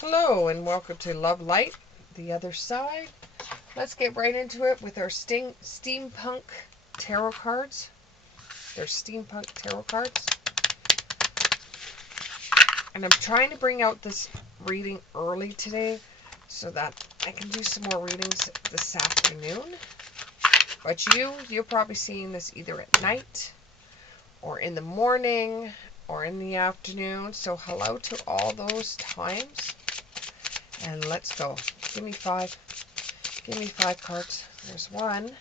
Hello and welcome to Love Light, the other side. Let's get right into it with our steampunk tarot cards. They're steampunk tarot cards. And I'm trying to bring out this reading early today so that I can do some more readings this afternoon. But you're probably seeing this either at night or in the morning or in the afternoon. So hello to all those times. And let's go. Give me five. Give me 5 cards. There's one.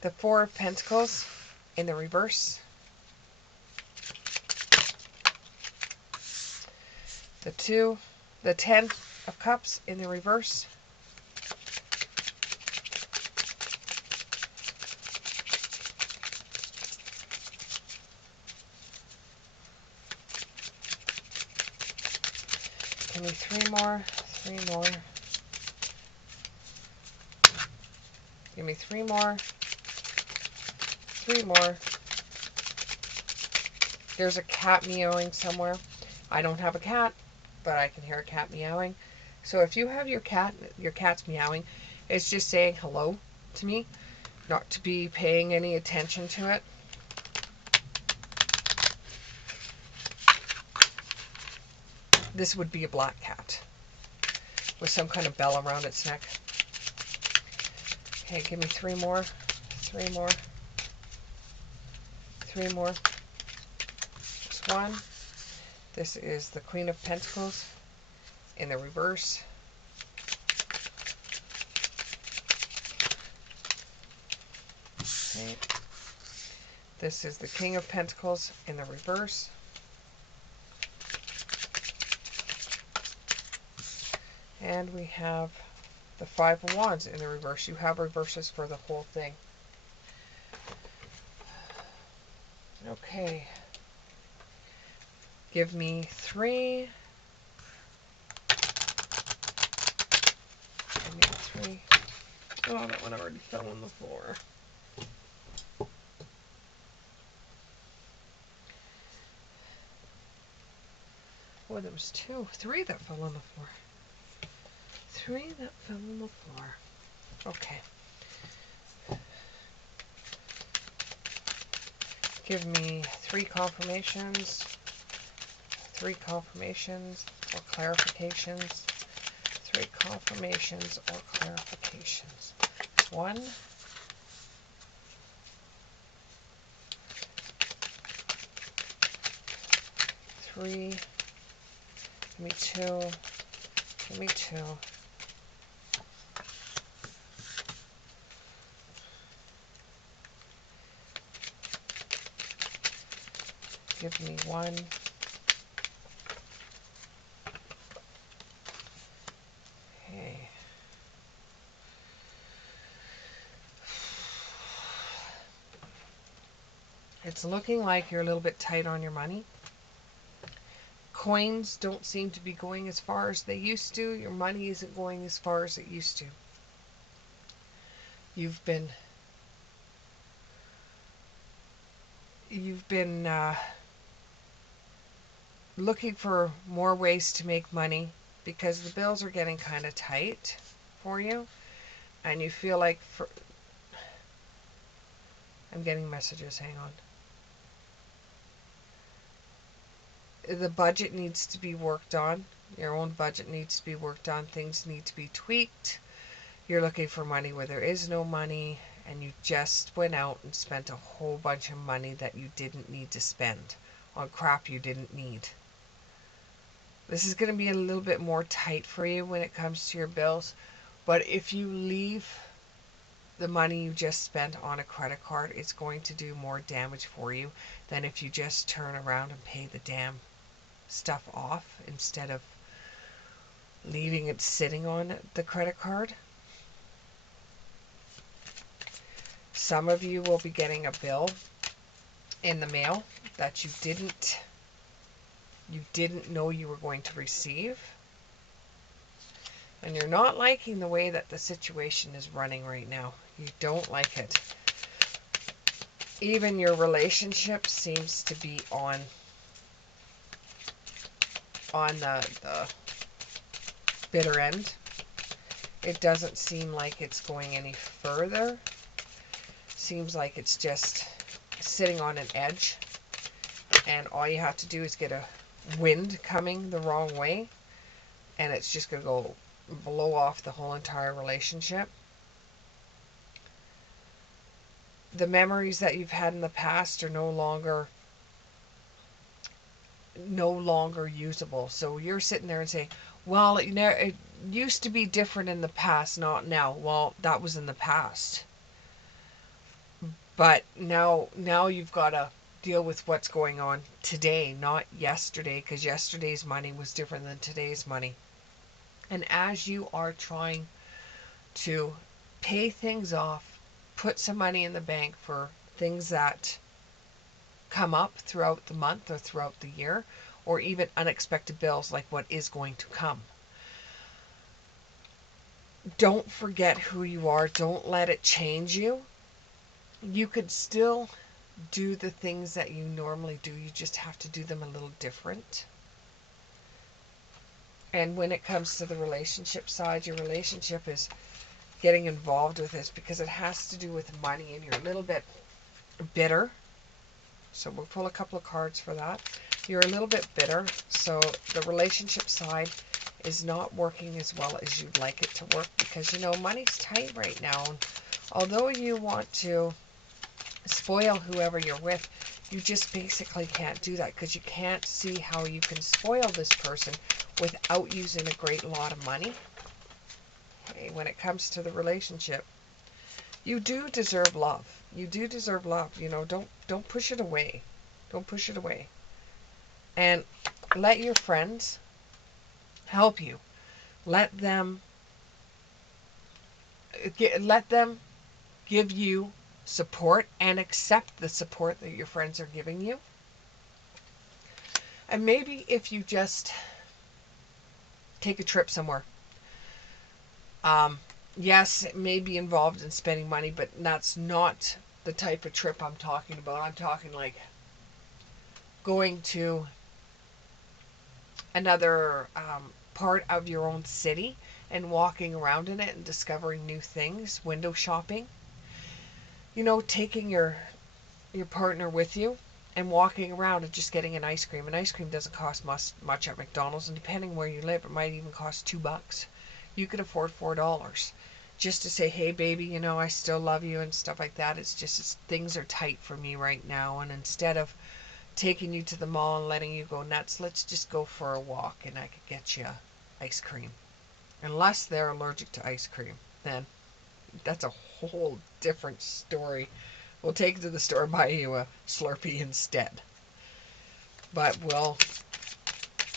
The 4 of Pentacles in the reverse. The 10 of Cups in the reverse. Give me 3 more. 3 more. Give me 3 more. 3 more. There's a cat meowing somewhere. I don't have a cat, but I can hear a cat meowing. So if you have your cat's meowing, it's just saying hello to me, not to be paying any attention to it. This would be a black cat with some kind of bell around its neck. Okay, give me 3 more. 3 more. 3 more. Just one. This is the Queen of Pentacles in the reverse. Okay. This is the King of Pentacles in the reverse. And we have the 5 of Wands in the reverse. You have reverses for the whole thing. Okay. Give me 3. Give me 3. Oh, that one already fell on the floor. Oh, there was 3 that fell on the floor. 3 that fell on the floor. Okay. Give me 3 confirmations. 3 confirmations or clarifications. 3 confirmations or clarifications. 1. 3. Give me 2. Give me 2. Give me 1. Okay. It's looking like you're a little bit tight on your money. Coins don't seem to be going as far as they used to. Your money isn't going as far as it used to. You've been looking for more ways to make money because the bills are getting kind of tight for you, and you feel like I'm getting messages, hang on. The budget needs to be worked on. Your own budget needs to be worked on. Things need to be tweaked. You're looking for money where there is no money, and you just went out and spent a whole bunch of money that you didn't need to spend on crap you didn't need. This is going to be a little bit more tight for you when it comes to your bills, but if you leave the money you just spent on a credit card, it's going to do more damage for you than if you just turn around and pay the damn stuff off instead of leaving it sitting on the credit card. Some of you will be getting a bill in the mail that you didn't know you were going to receive. And you're not liking the way that the situation is running right now. You don't like it. Even your relationship seems to be on on the bitter end. It doesn't seem like it's going any further. Seems like it's just sitting on an edge. And all you have to do is get a wind coming the wrong way. And it's just going to go blow off the whole entire relationship. The memories that you've had in the past are no longer usable. So you're sitting there and saying, well, it used to be different in the past, not now. Well, that was in the past. But now you've got to deal with what's going on today, not yesterday, because yesterday's money was different than today's money. And as you are trying to pay things off, put some money in the bank for things that come up throughout the month or throughout the year, or even unexpected bills like what is going to come. Don't forget who you are. Don't let it change you. You could still do the things that you normally do. You just have to do them a little different. And when it comes to the relationship side, your relationship is getting involved with this because it has to do with money, and you're a little bit bitter. So we'll pull a couple of cards for that. You're a little bit bitter. So the relationship side is not working as well as you'd like it to work because, money's tight right now. And although you want to spoil whoever you're with, you just basically can't do that because you can't see how you can spoil this person without using a great lot of money. Okay, when it comes to the relationship, you do deserve love. You do deserve love. Don't push it away. Don't push it away. And let your friends help you. Let them give you support and accept the support that your friends are giving you. And maybe if you just take a trip somewhere. Yes, it may be involved in spending money, but that's not the type of trip I'm talking about. I'm talking like going to another part of your own city and walking around in it and discovering new things, window shopping. Taking your partner with you and walking around and just getting an ice cream. An ice cream doesn't cost much at McDonald's, and depending where you live, it might even cost $2. You could afford $4 just to say, hey baby, I still love you and stuff like that. It's just things are tight for me right now, and instead of taking you to the mall and letting you go nuts, let's just go for a walk and I could get you ice cream. Unless they're allergic to ice cream, then that's a whole different story. We'll take you to the store and buy you a Slurpee instead. But will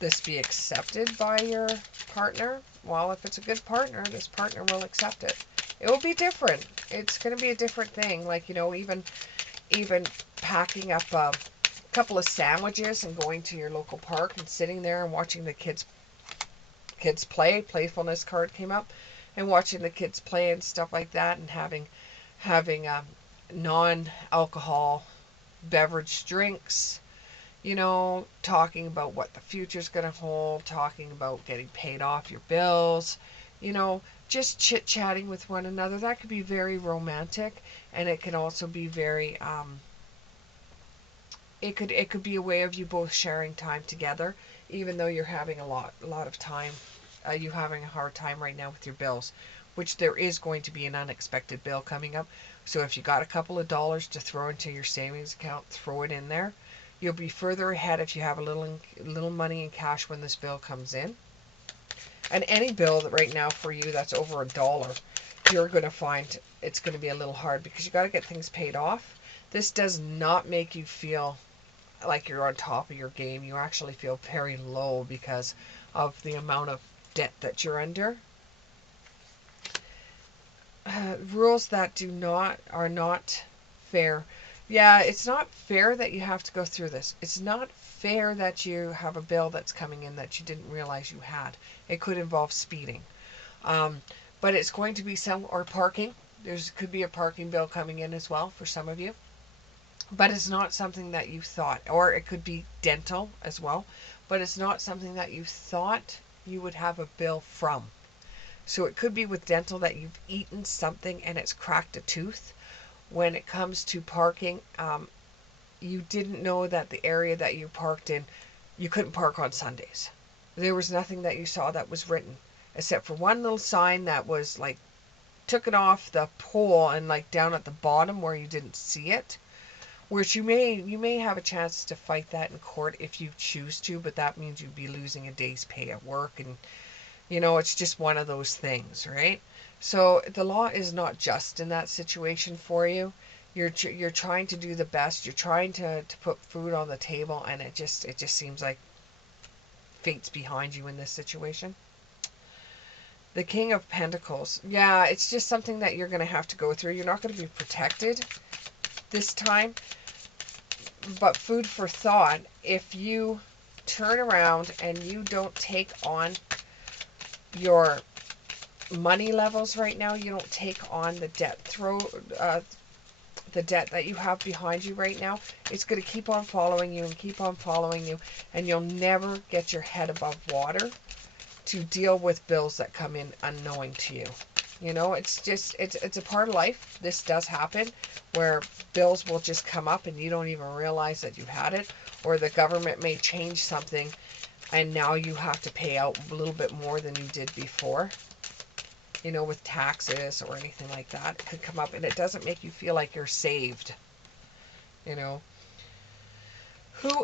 this be accepted by your partner? Well, if it's a good partner, this partner will accept it. It will be different. It's going to be a different thing. Like, even packing up a couple of sandwiches and going to your local park and sitting there and watching the kids play. Playfulness card came up, and watching the kids play and stuff like that, and having non-alcohol beverage drinks, talking about what the future's going to hold, talking about getting paid off your bills, just chit-chatting with one another. That could be very romantic, and it can also be very it could be a way of you both sharing time together, even though you're having a lot of time. You're having a hard time right now with your bills, which there is going to be an unexpected bill coming up. So if you got a couple of dollars to throw into your savings account, throw it in there. You'll be further ahead if you have a little money in cash when this bill comes in. And any bill that right now for you that's over $1, you're going to find it's going to be a little hard because you got to get things paid off. This does not make you feel like you're on top of your game. You actually feel very low because of the amount of debt that you're under. Rules that are not fair. Yeah, it's not fair that you have to go through this. It's not fair that you have a bill that's coming in that you didn't realize you had. It could involve speeding. But it's going to be or parking. Could be a parking bill coming in as well for some of you. But it's not something that you thought. Or it could be dental as well. but it's not something that you thought you would have a bill from. So it could be with dental that you've eaten something and it's cracked a tooth. When it comes to parking, you didn't know that the area that you parked in, you couldn't park on Sundays. There was nothing that you saw that was written, except for one little sign that was like, took it off the pole and like down at the bottom where you didn't see it. Which you may have a chance to fight that in court if you choose to, but that means you'd be losing a day's pay at work, and it's just one of those things, right? So the law is not just in that situation for you. You're trying to do the best. You're trying to put food on the table, and it just seems like fate's behind you in this situation. The King of Pentacles. Yeah, it's just something that you're going to have to go through. You're not going to be protected this time. But food for thought, if you turn around and you don't take on your money levels right now, you don't take on the debt that you have behind you right now, it's going to keep on following you and keep on following you, and you'll never get your head above water to deal with bills that come in unknowing to you. It's a part of life. This does happen where bills will just come up and you don't even realize that you had it, or the government may change something and now you have to pay out a little bit more than you did before. With taxes or anything like that, it could come up, and it doesn't make you feel like you're saved. Who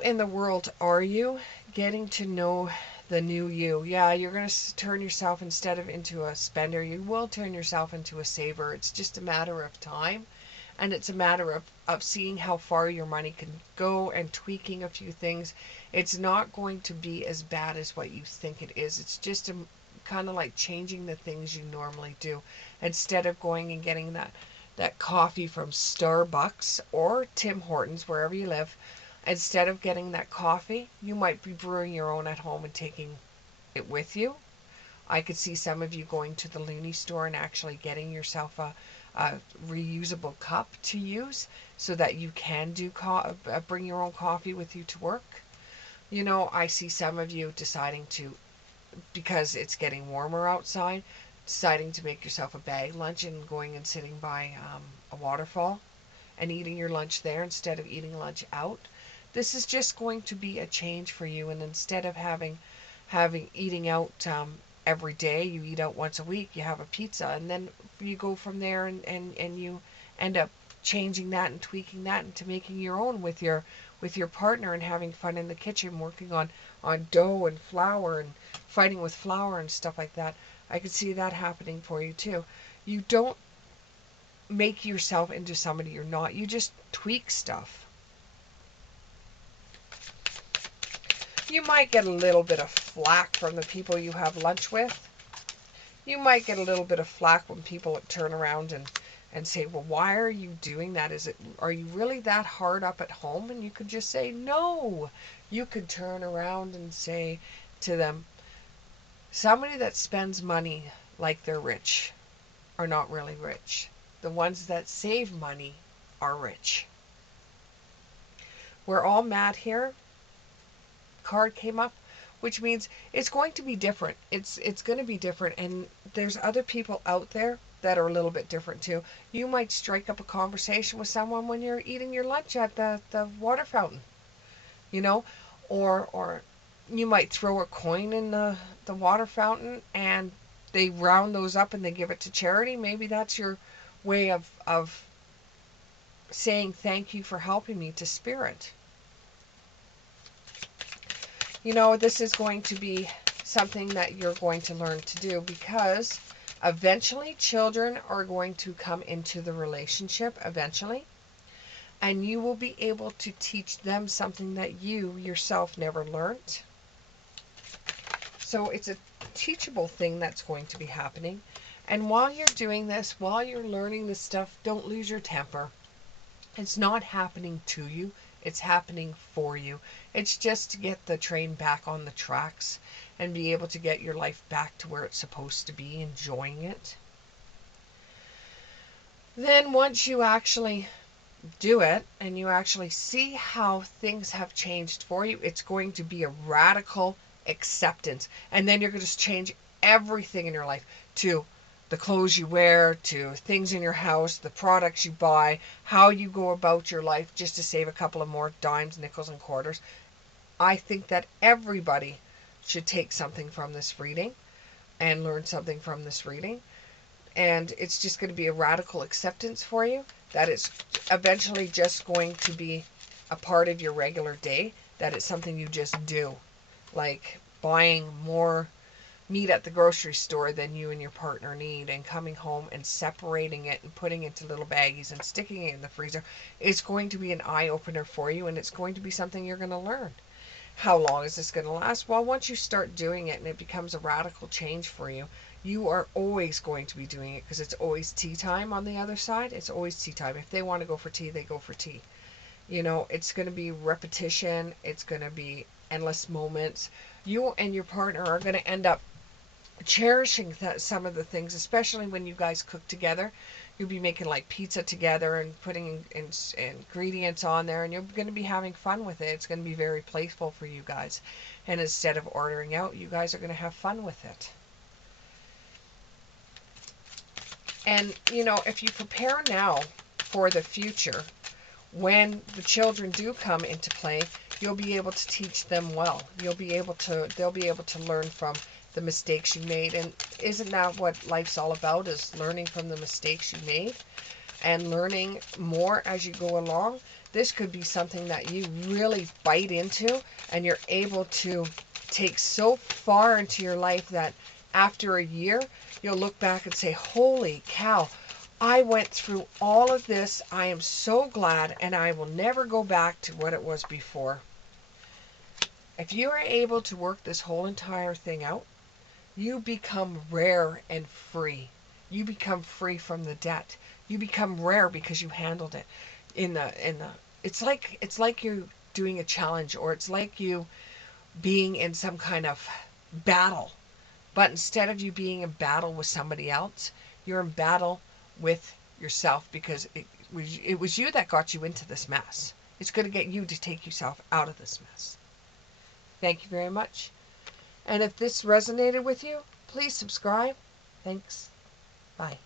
in the world are you? Getting to know the new you. Yeah, you're going to turn yourself, instead of into a spender, you will turn yourself into a saver. It's just a matter of time, and it's a matter of seeing how far your money can go and tweaking a few things. It's not going to be as bad as what you think it is. It's just kind of like changing the things you normally do. Instead of going and getting that coffee from Starbucks or Tim Hortons, wherever you live, instead of getting that coffee, you might be brewing your own at home and taking it with you. I could see some of you going to the Looney store and actually getting yourself a reusable cup to use so that you can bring your own coffee with you to work. I see some of you deciding to, because it's getting warmer outside, deciding to make yourself a bag lunch and going and sitting by a waterfall and eating your lunch there instead of eating lunch out. This is just going to be a change for you, and instead of having eating out every day, you eat out once a week, you have a pizza, and then you go from there, and you end up changing that and tweaking that into making your own with your partner, and having fun in the kitchen working on dough and flour and fighting with flour and stuff like that. I could see that happening for you too. You don't make yourself into somebody you're not. You just tweak stuff. You might get a little bit of flack from the people you have lunch with. You might get a little bit of flack when people turn around and say, well, why are you doing that? Are you really that hard up at home? And you could just say, no. You could turn around and say to them, somebody that spends money like they're rich are not really rich. The ones that save money are rich. We're all mad here. Card came up, which means it's going to be different. It's going to be different, and there's other people out there that are a little bit different too. You might strike up a conversation with someone when you're eating your lunch at the water fountain, or you might throw a coin in the water fountain and they round those up and they give it to charity. Maybe that's your way of saying thank you for helping me to spirit. This is going to be something that you're going to learn to do, because eventually children are going to come into the relationship eventually, and you will be able to teach them something that you yourself never learned. So it's a teachable thing that's going to be happening. And while you're doing this, while you're learning this stuff, don't lose your temper. It's not happening to you. It's happening for you. It's just to get the train back on the tracks and be able to get your life back to where it's supposed to be, enjoying it. Then once you actually do it and you actually see how things have changed for you, it's going to be a radical acceptance. And then you're going to change everything in your life, to the clothes you wear, to things in your house, the products you buy, how you go about your life just to save a couple of more dimes, nickels, and quarters. I think that everybody should take something from this reading and learn something from this reading. And it's just going to be a radical acceptance for you that it's eventually just going to be a part of your regular day, that it's something you just do, like buying more meat at the grocery store than you and your partner need, and coming home and separating it and putting it into little baggies and sticking it in the freezer. It's going to be an eye-opener for you, and it's going to be something you're going to learn. How long is this going to last? Well, once you start doing it and it becomes a radical change for you, you are always going to be doing it, because it's always tea time on the other side. It's always tea time. If they want to go for tea, they go for tea. You know, it's going to be repetition. It's going to be endless moments. You and your partner are going to end up cherishing some of the things, especially when you guys cook together. You'll be making like pizza together and putting ingredients on there, and you're going to be having fun with it. It's going to be very playful for you guys. And instead of ordering out, you guys are going to have fun with it. And, you know, if you prepare now for the future, when the children do come into play, you'll be able to teach them well. They'll be able to learn from the mistakes you made. And isn't that what life's all about, is learning from the mistakes you made and learning more as you go along? This could be something that you really bite into and you're able to take so far into your life that after a year, you'll look back and say, holy cow, I went through all of this. I am so glad, and I will never go back to what it was before. If you are able to work this whole entire thing out, you become rare and free. You become free from the debt. You become rare because you handled it. It's like you're doing a challenge, or it's like you being in some kind of battle. But instead of you being in battle with somebody else, you're in battle with yourself, because it was you that got you into this mess. It's going to get you to take yourself out of this mess. Thank you very much. And if this resonated with you, please subscribe. Thanks. Bye.